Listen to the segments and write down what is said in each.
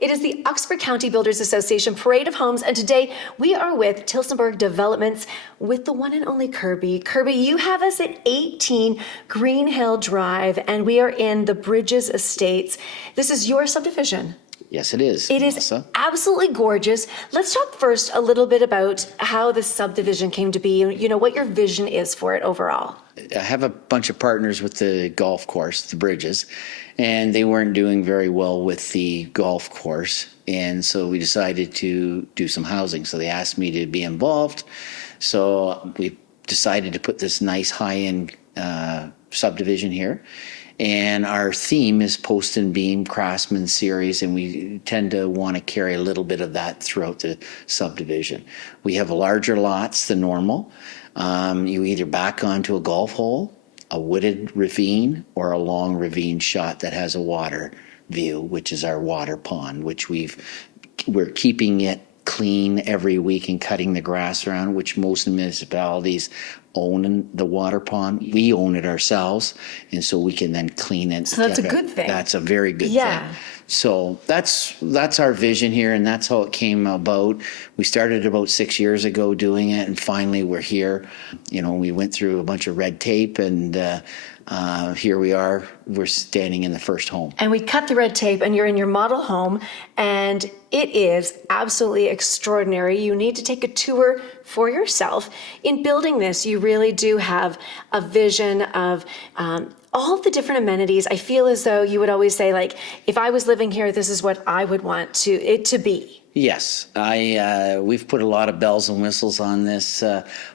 It is the Oxford County Builders Association Parade of Homes, and today we are with Tillsonburg Developments with the one and only Kirby. Kirby, you have us at 18 Green Hill Drive, and we are in the Bridges Estates. This is your subdivision. Yes, it is. It is absolutely gorgeous. Let's talk first a little bit about how this subdivision came to be, and what your vision is for it overall. I have a bunch of partners with the golf course, the Bridges, and they weren't doing very well with the golf course. And so we decided to do some housing. So they asked me to be involved. So we decided to put this nice high-end subdivision here. And our theme is post and beam craftsman series, and we tend to want to carry a little bit of that throughout the subdivision. We have larger lots than normal. You either back onto a golf hole, a wooded ravine, or a long ravine shot that has a water view, which is our water pond, which we're keeping it clean every week and cutting the grass around, which most municipalities own the water pond. We own it ourselves, and so we can then clean it. So that's a good thing. That's a very good thing. So that's our vision here, and that's how it came about. We started about 6 years ago doing it, and finally we're here. We went through a bunch of red tape, and here we are. We're standing in the first home. And we cut the red tape, and you're in your model home, and it is absolutely extraordinary. You need to take a tour for yourself. In building this, you really do have a vision of all of the different amenities. I feel as though you would always say, like, if I was living here, this is what I would want it to be. Yes, we've put a lot of bells and whistles on this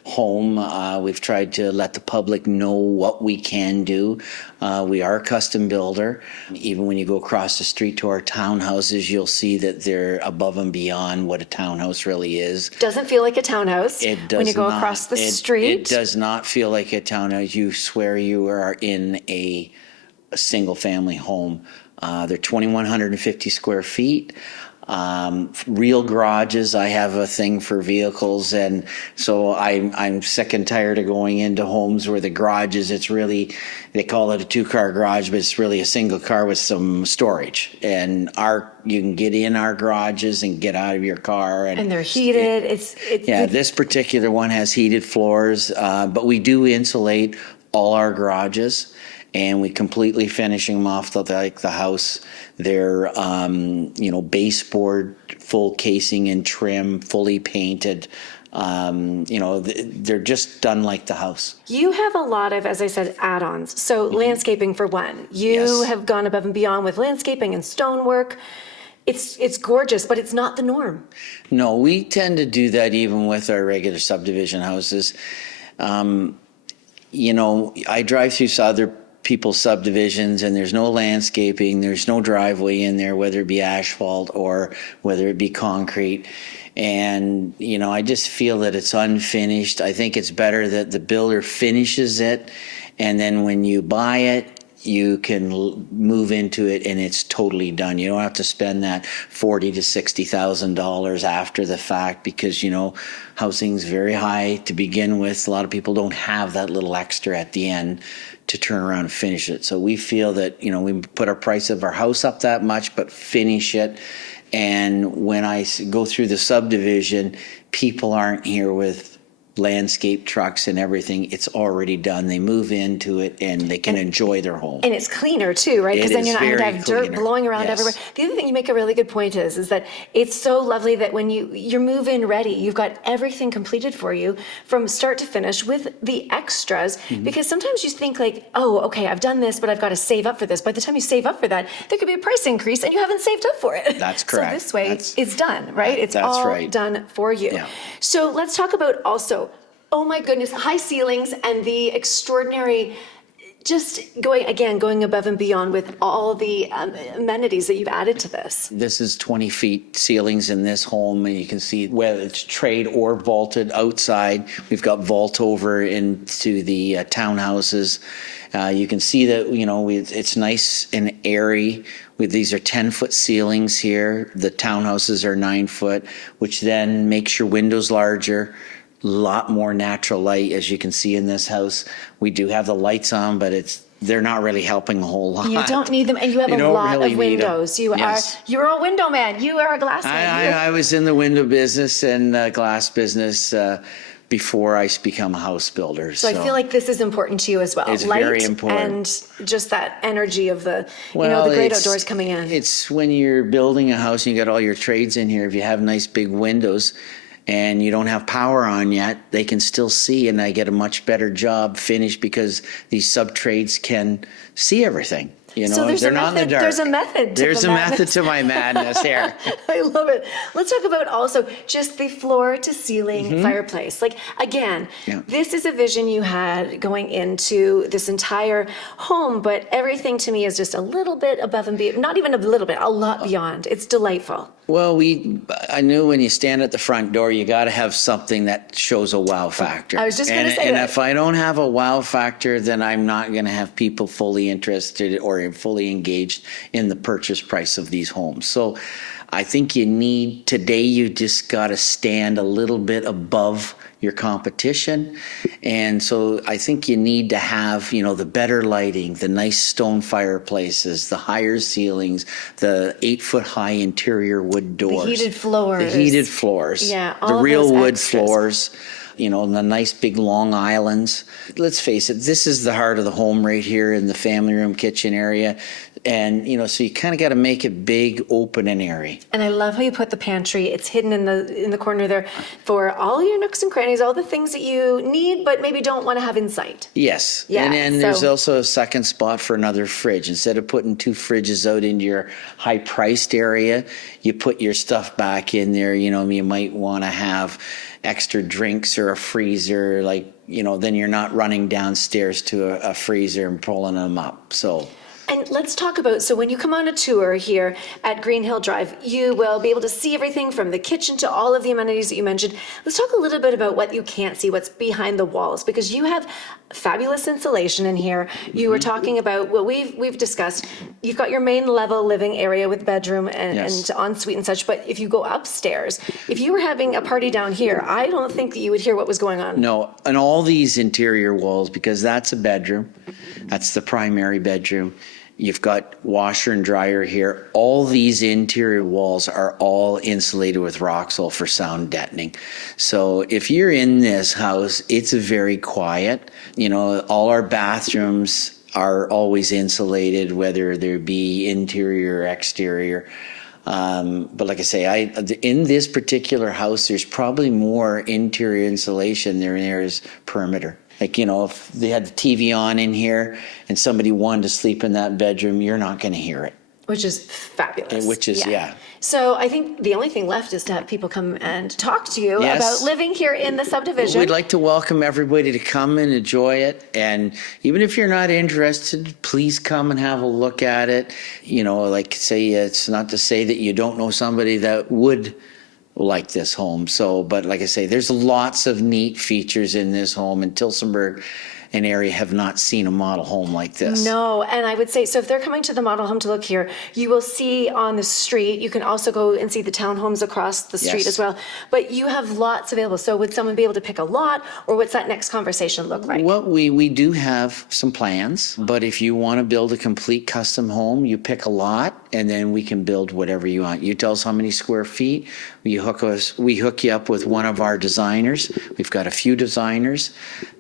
home. We've tried to let the public know what we can do. We are a custom builder. Even when you go across the street to our townhouses, you'll see that they're above and beyond what a townhouse really is. Doesn't feel like a townhouse when you go across the street. It does not feel like a townhouse. You swear you are in a single family home. They're 2,150 square feet. Real garages. I have a thing for vehicles, and so I'm sick and tired of going into homes where the garages, it's really, they call it a 2-car garage, but it's really a single car with some storage. And you can get in our garages and get out of your car, and they're heated. This particular one has heated floors, but we do insulate all our garages. And we completely finishing them off like the house. They're, baseboard, full casing and trim, fully painted. They're just done like the house. You have a lot of, as I said, add-ons. So landscaping for one. You have gone above and beyond with landscaping and stonework. It's gorgeous, but it's not the norm. No, we tend to do that even with our regular subdivision houses. I drive through other people's subdivisions, and there's no landscaping, there's no driveway in there, whether it be asphalt or whether it be concrete. And, I just feel that it's unfinished. I think it's better that the builder finishes it, and then when you buy it, you can move into it and it's totally done. You don't have to spend that $40,000 to $60,000 after the fact, because housing's very high to begin with. A lot of people don't have that little extra at the end to turn around and finish it. So we feel that we put our price of our house up that much, but finish it. And when I go through the subdivision, people aren't here with landscape trucks and everything. It's already done. They move into it and they can enjoy their home. And it's cleaner too, right? Because then you're not going to have dirt blowing around everywhere. The other thing you make a really good point is that it's so lovely that when you're move-in ready, you've got everything completed for you from start to finish with the extras. Because sometimes you think like, oh, okay, I've done this, but I've got to save up for this. By the time you save up for that, there could be a price increase and you haven't saved up for it. That's correct. So this way it's done, right? It's all done for you. Yeah. So let's talk about also, oh my goodness, high ceilings and the extraordinary, just going above and beyond with all the amenities that you've added to this. This is 20 feet ceilings in this home, and you can see whether it's trade or vaulted outside. We've got vault over into the townhouses. You can see that, it's nice and airy. These are 10-foot ceilings here. The townhouses are 9-foot, which then makes your windows larger. Lot more natural light, as you can see in this house. We do have the lights on, but it's they're not really helping a whole lot. You don't need them, and you have a lot really of windows. You're a window man. You are a glass man. I was in the window business and glass business before I become a house builder. So I feel like this is important to you as well. It's Light very important. and just that energy of the the great outdoors coming in. It's when you're building a house and you got all your trades in here. If you have nice big windows and you don't have power on yet, they can still see, and I get a much better job finished because these sub trades can see everything. So they're not in the dark. There's a method to There's a method to my madness here. I love it. Let's talk about also just the floor to ceiling fireplace. Like, again, this is a vision you had going into this entire home, but everything to me is just a little bit above and beyond, not even a little bit, a lot beyond. It's delightful. Well, I knew when you stand at the front door, you got to have something that shows a wow factor. I was just going to say that. And that. if I don't have a wow factor, then I'm not going to have people fully interested or fully engaged in the purchase price of these homes. So I think today you just got to stand a little bit above your competition. And so I think you need to have, the better lighting, the nice stone fireplaces, the higher ceilings, the 8-foot high interior wood doors. The heated floors. Yeah, all the of real those wood extras. floors. The nice big long islands. Let's face it, this is the heart of the home right here in the family room kitchen area. And, so you kind of got to make it big, open, and airy. And I love how you put the pantry. It's hidden in the corner there for all your nooks and crannies, all the things that you need, but maybe don't want to have in sight. Yes. Yeah, and there's also a second spot for another fridge. Instead of putting 2 fridges out into your high-priced area, you put your stuff back in there. You might want to have extra drinks or a freezer, then you're not running downstairs to a freezer and pulling them up. So. And let's talk about, so when you come on a tour here at Green Hill Drive, you will be able to see everything from the kitchen to all of the amenities that you mentioned. Let's talk a little bit about what you can't see, what's behind the walls, because you have fabulous insulation in here. You were talking about what we've discussed. You've got your main level living area with bedroom and ensuite and such, but if you go upstairs, if you were having a party down here, I don't think that you would hear what was going on. No, and all these interior walls, because that's a bedroom, that's the primary bedroom. You've got washer and dryer here. All these interior walls are all insulated with Roxol for sound deadening. So if you're in this house, it's very quiet. All our bathrooms are always insulated, whether there be interior or exterior. But like I say, in this particular house, there's probably more interior insulation than there is perimeter. If they had the TV on in here and somebody wanted to sleep in that bedroom, you're not going to hear it. Which is fabulous. Yeah. So I think the only thing left is to have people come and talk to you about living here in the subdivision. We'd like to welcome everybody to come and enjoy it. And even if you're not interested, please come and have a look at it. It's not to say that you don't know somebody that would like this home. But like I say, there's lots of neat features in this home, and Tillsonburg and area have not seen a model home like this. No, and I would say, so if they're coming to the model home to look here, you will see on the street, you can also go and see the townhomes across the street as well, but you have lots available. So would someone be able to pick a lot, or what's that next conversation look like? Well, we do have some plans, but if you want to build a complete custom home, you pick a lot, and then we can build whatever you want. You tell us how many square feet, we hook you up with one of our designers. We've got a few designers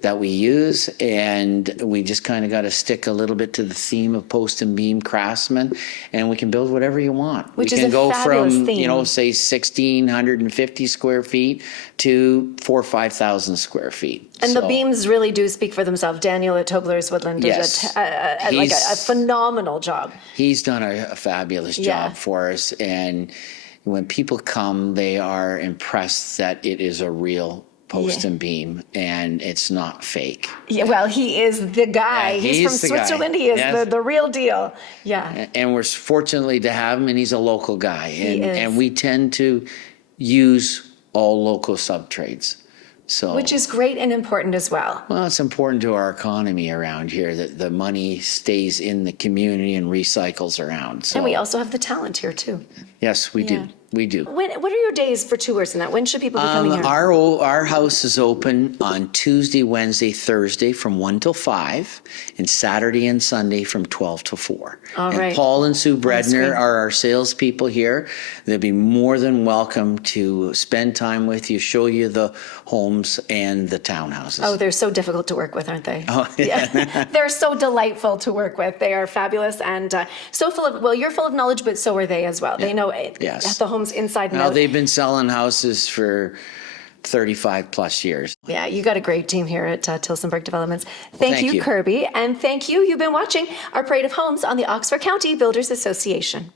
that we use, and we just kind of got to stick a little bit to the theme of post and beam craftsman, and we can build whatever you want. Which we is can a go fabulous from, theme. Say 1,650 square feet to 4,000 or 5,000 square feet. And the beams really do speak for themselves. Daniel at Tobler's Woodland did a phenomenal job. He's done a fabulous job for us, and when people come, they are impressed that it is a real post and beam, and it's not fake. Yeah, well, he is the guy. Yeah, he's from Switzerland. Guy. He is the real deal. Yeah. And we're fortunately to have him, and he's a local guy. And we tend to use all local sub-trades. Which is great and important as well. Well, it's important to our economy around here that the money stays in the community and recycles around. And we also have the talent here too. Yes, we do. We do. What are your days for tours and that? When should people be coming here? Our house is open on Tuesday, Wednesday, Thursday from 1 till 5, and Saturday and Sunday from 12 to 4. All and right. Paul and Sue Bredner are our salespeople here. They'll be more than welcome to spend time with you, show you the homes and the townhouses. Oh, they're so difficult to work with, aren't they? Oh, yeah. They're so delightful to work with. They are fabulous and so full of, well, you're full of knowledge, but so are they as well. They know the homes inside and out. They've been selling houses for 35 plus years. Yeah, you got a great team here at Tillsonburg Developments. Thank you, Kirby. And thank you. You've been watching our Parade of Homes on the Oxford County Builders Association.